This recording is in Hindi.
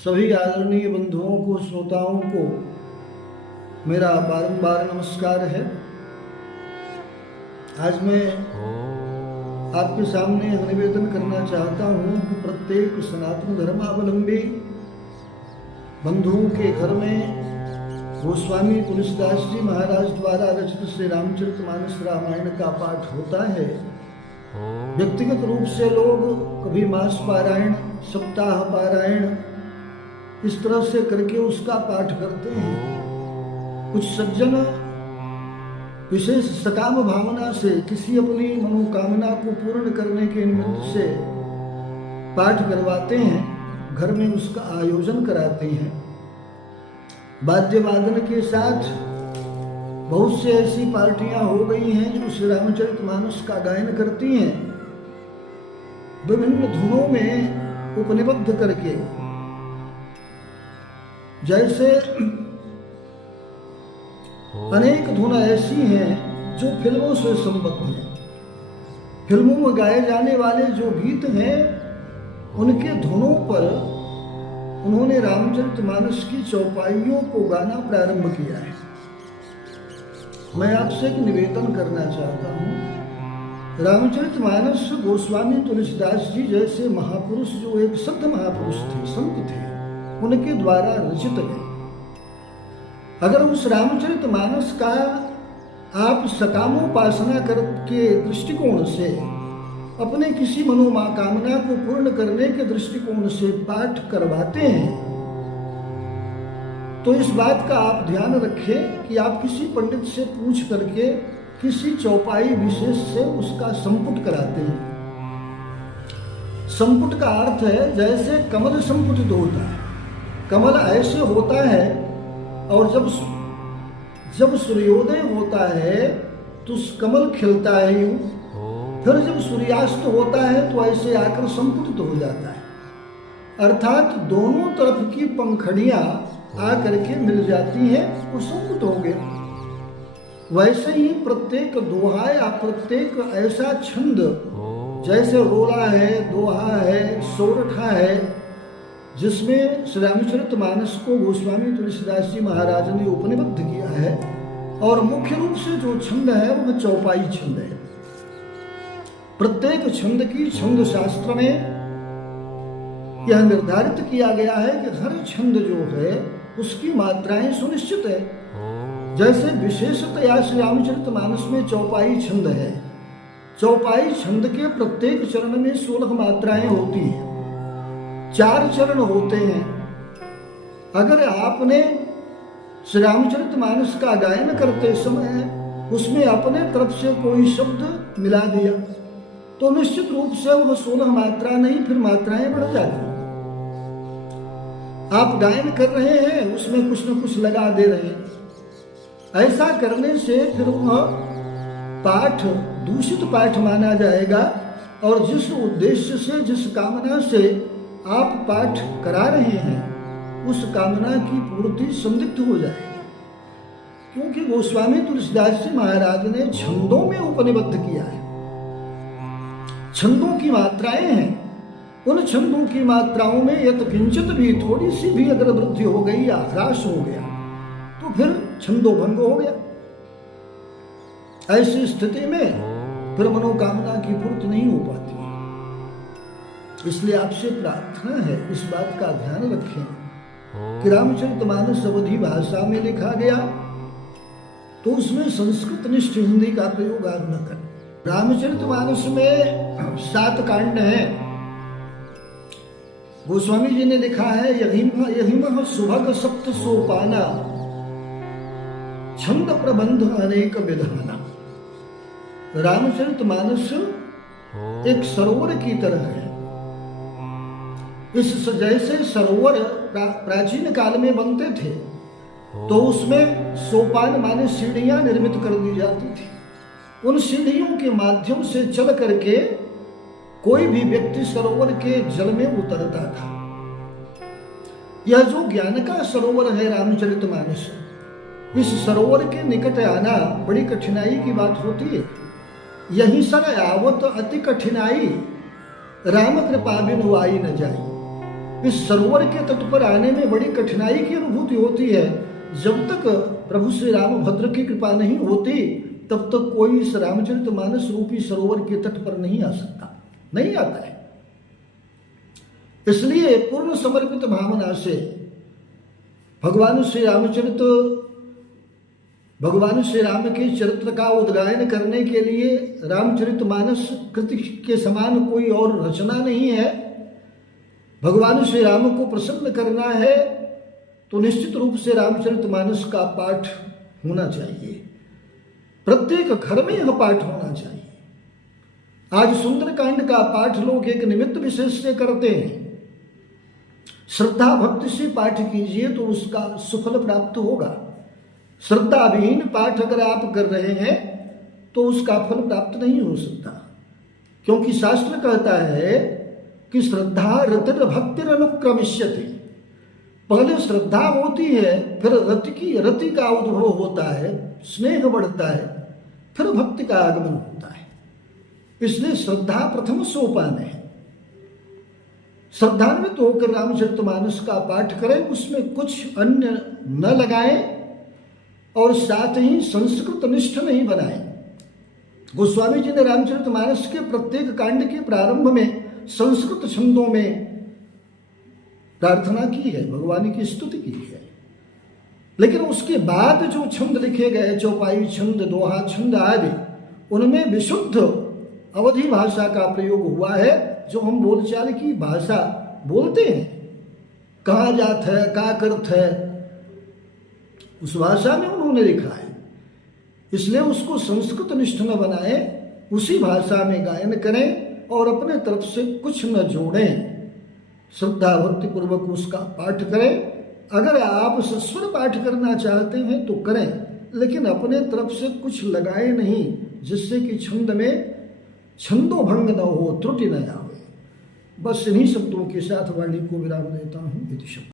सभी आदरणीय बंधुओं को, श्रोताओं को मेरा बारंबार नमस्कार है। आज मैं आपके सामने निवेदन करना चाहता हूँ कि प्रत्येक सनातन धर्मावलंबी बंधुओं के घर में गोस्वामी तुलसीदास जी महाराज द्वारा रचित श्री रामचरितमानस रामायण का पाठ होता है। व्यक्तिगत रूप से लोग कभी मास पारायण, सप्ताह पारायण इस तरह से करके उसका पाठ करते हैं। कुछ सज्जन विशेष सकाम भावना से किसी अपनी मनोकामना को पूर्ण करने के निमित्त से पाठ करवाते हैं, घर में उसका आयोजन कराते हैं। वाद्य वादन के साथ बहुत से ऐसी पार्टियां हो गई हैं जो श्री रामचरितमानस का गायन करती हैं, विभिन्न धुनों में उपनिबद्ध करके। जैसे अनेक धुन ऐसी हैं जो फिल्मों से संबद्ध हैं। फिल्मों में गाए जाने वाले जो गीत हैं उनके धुनों पर उन्होंने रामचरितमानस की चौपाइयों को गाना प्रारंभ किया है। मैं आपसे एक निवेदन करना चाहता हूँ। रामचरितमानस गोस्वामी तुलसीदास जी जैसे महापुरुष, जो एक सिद्ध महापुरुष थे, संत थे, उनके द्वारा रचित है। अगर उस रामचरितमानस का आप सकामोपासना के दृष्टिकोण से, अपने किसी मनोकामना को पूर्ण करने के दृष्टिकोण से पाठ करवाते हैं, तो इस बात का आप ध्यान रखें कि आप किसी पंडित से पूछ करके किसी चौपाई विशेष से उसका संपुट कराते हैं। संपुट का अर्थ है जैसे कमल संपुटित होता है। कमल ऐसे होता है और जब सूर्योदय होता है तो कमल खिलता है यूं, फिर जब सूर्यास्त होता है तो ऐसे आकर संपुटित हो जाता है। अर्थात दोनों तरफ की पंखड़ियां आकर के मिल जाती हैं, वो संपुट हो गया। वैसे ही प्रत्येक दोहा या प्रत्येक ऐसा छंद, जैसे रोला है, दोहा है, सोरठा है, जिसमें श्री रामचरितमानस को गोस्वामी तुलसीदास जी महाराज ने उपनिबद्ध किया है, और मुख्य रूप से जो छंद है वह चौपाई छंद है। प्रत्येक छंद की छंद शास्त्र में यह निर्धारित किया गया है कि हर छंद जो है उसकी मात्राएं सुनिश्चित है। जैसे विशेषतया श्री रामचरितमानस में चौपाई छंद है। चौपाई छंद के प्रत्येक चरण में 16 मात्राएं होती हैं, 4 चरण होते हैं। अगर आपने श्री रामचरितमानस का गायन करते समय उसमें अपने तरफ से कोई शब्द मिला दिया तो निश्चित रूप से वह 16 मात्रा नहीं, फिर मात्राएं बढ़ जाती। आप गायन कर रहे हैं, उसमें कुछ न कुछ लगा दे रहे हैं। ऐसा करने से फिर वह पाठ दूषित पाठ माना जाएगा, और जिस उद्देश्य से, जिस कामना से आप पाठ करा रहे हैं उस कामना की पूर्ति संदिग्ध हो जाएगी। क्योंकि गोस्वामी तुलसीदास जी महाराज ने छंदों में उपनिबद्ध किया है। छंदों की मात्राएं हैं, उन छंदों की मात्राओं में यत किंचित भी, थोड़ी सी भी अगर वृद्धि हो गई या ह्रास हो गया तो फिर छंदोभंग हो गया। ऐसी स्थिति में फिर मनोकामना की पूर्ति नहीं हो पाती। इसलिए आपसे प्रार्थना है, इस बात का ध्यान रखें कि रामचरितमानस अवधी भाषा में लिखा गया तो उसमें संस्कृत निष्ठ हिंदी का प्रयोग आप न करें। रामचरितमानस में 7 कांड हैं। गोस्वामी जी ने लिखा है, यहिमः सुभग सप्त सोपाना, छंद प्रबंध अनेक विधाना। रामचरितमानस एक सरोवर की तरह है। इस जैसे सरोवर प्राचीन काल में बनते थे तो उसमें सोपान माने सीढ़ियां निर्मित कर दी जाती थी। उन सीढ़ियों के माध्यम से चल करके कोई भी व्यक्ति सरोवर के जल में उतरता था। यह जो ज्ञान का सरोवर है रामचरितमानस, इस सरोवर के निकट आना बड़ी कठिनाई की बात होती है। यहीं सर आवत अति कठिनाई, राम कृपा बिनु आई न जाई। इस सरोवर के तट पर आने में बड़ी कठिनाई की अनुभूति होती है। जब तक प्रभु श्री रामभद्र की कृपा नहीं होती तब तक कोई इस रामचरितमानस रूपी सरोवर के तट पर नहीं आ सकता, नहीं आता है। इसलिए पूर्ण समर्पित भावना से भगवान श्री राम के चरित्र का उद्गायन करने के लिए रामचरितमानस कृति के समान कोई और रचना नहीं है। भगवान श्री राम को प्रसन्न करना है तो निश्चित रूप से रामचरितमानस का पाठ होना चाहिए, प्रत्येक घर में यह पाठ होना चाहिए। आज सुंदरकांड का पाठ लोग एक निमित्त विशेष से करते हैं। श्रद्धा भक्ति से पाठ कीजिए तो उसका सुफल प्राप्त होगा। श्रद्धा विहीन पाठ अगर आप कर रहे हैं तो उसका फल प्राप्त नहीं हो सकता, क्योंकि शास्त्र कहता है कि श्रद्धा रतिर भक्तिर अनुक्रमिष्यति। पहले श्रद्धा होती है, फिर रति का उद्भव होता है, स्नेह बढ़ता है, फिर भक्ति का आगमन होता है। इसलिए श्रद्धा प्रथम सोपान है। श्रद्धान्वित होकर रामचरितमानस का पाठ करें, उसमें कुछ अन्य न लगाएं और साथ ही संस्कृत निष्ठ नहीं बनाएं। गोस्वामी जी ने रामचरितमानस के प्रत्येक कांड के प्रारंभ में संस्कृत छंदों में प्रार्थना की है, भगवान की स्तुति की है। लेकिन उसके बाद जो छंद लिखे गए, चौपाई छंद, दोहा छंद आदि, उनमें विशुद्ध अवधी भाषा का प्रयोग हुआ है। जो हम बोलचाल की भाषा बोलते हैं, कहाँ जात है, का करत है, उस भाषा में उन्होंने लिखा है। इसलिए उसको संस्कृत निष्ठ न बनाए, उसी भाषा में गायन करें और अपने तरफ से कुछ न जोड़ें। श्रद्धा भक्ति पूर्वक उसका पाठ करें। अगर आप सस्वर पाठ करना चाहते हैं तो करें, लेकिन अपने तरफ से कुछ लगाए नहीं, जिससे कि छंद में छंदो भंग न हो, त्रुटि न आवे। बस इन्हीं शब्दों के साथ वाणी को विराम देता हूँ।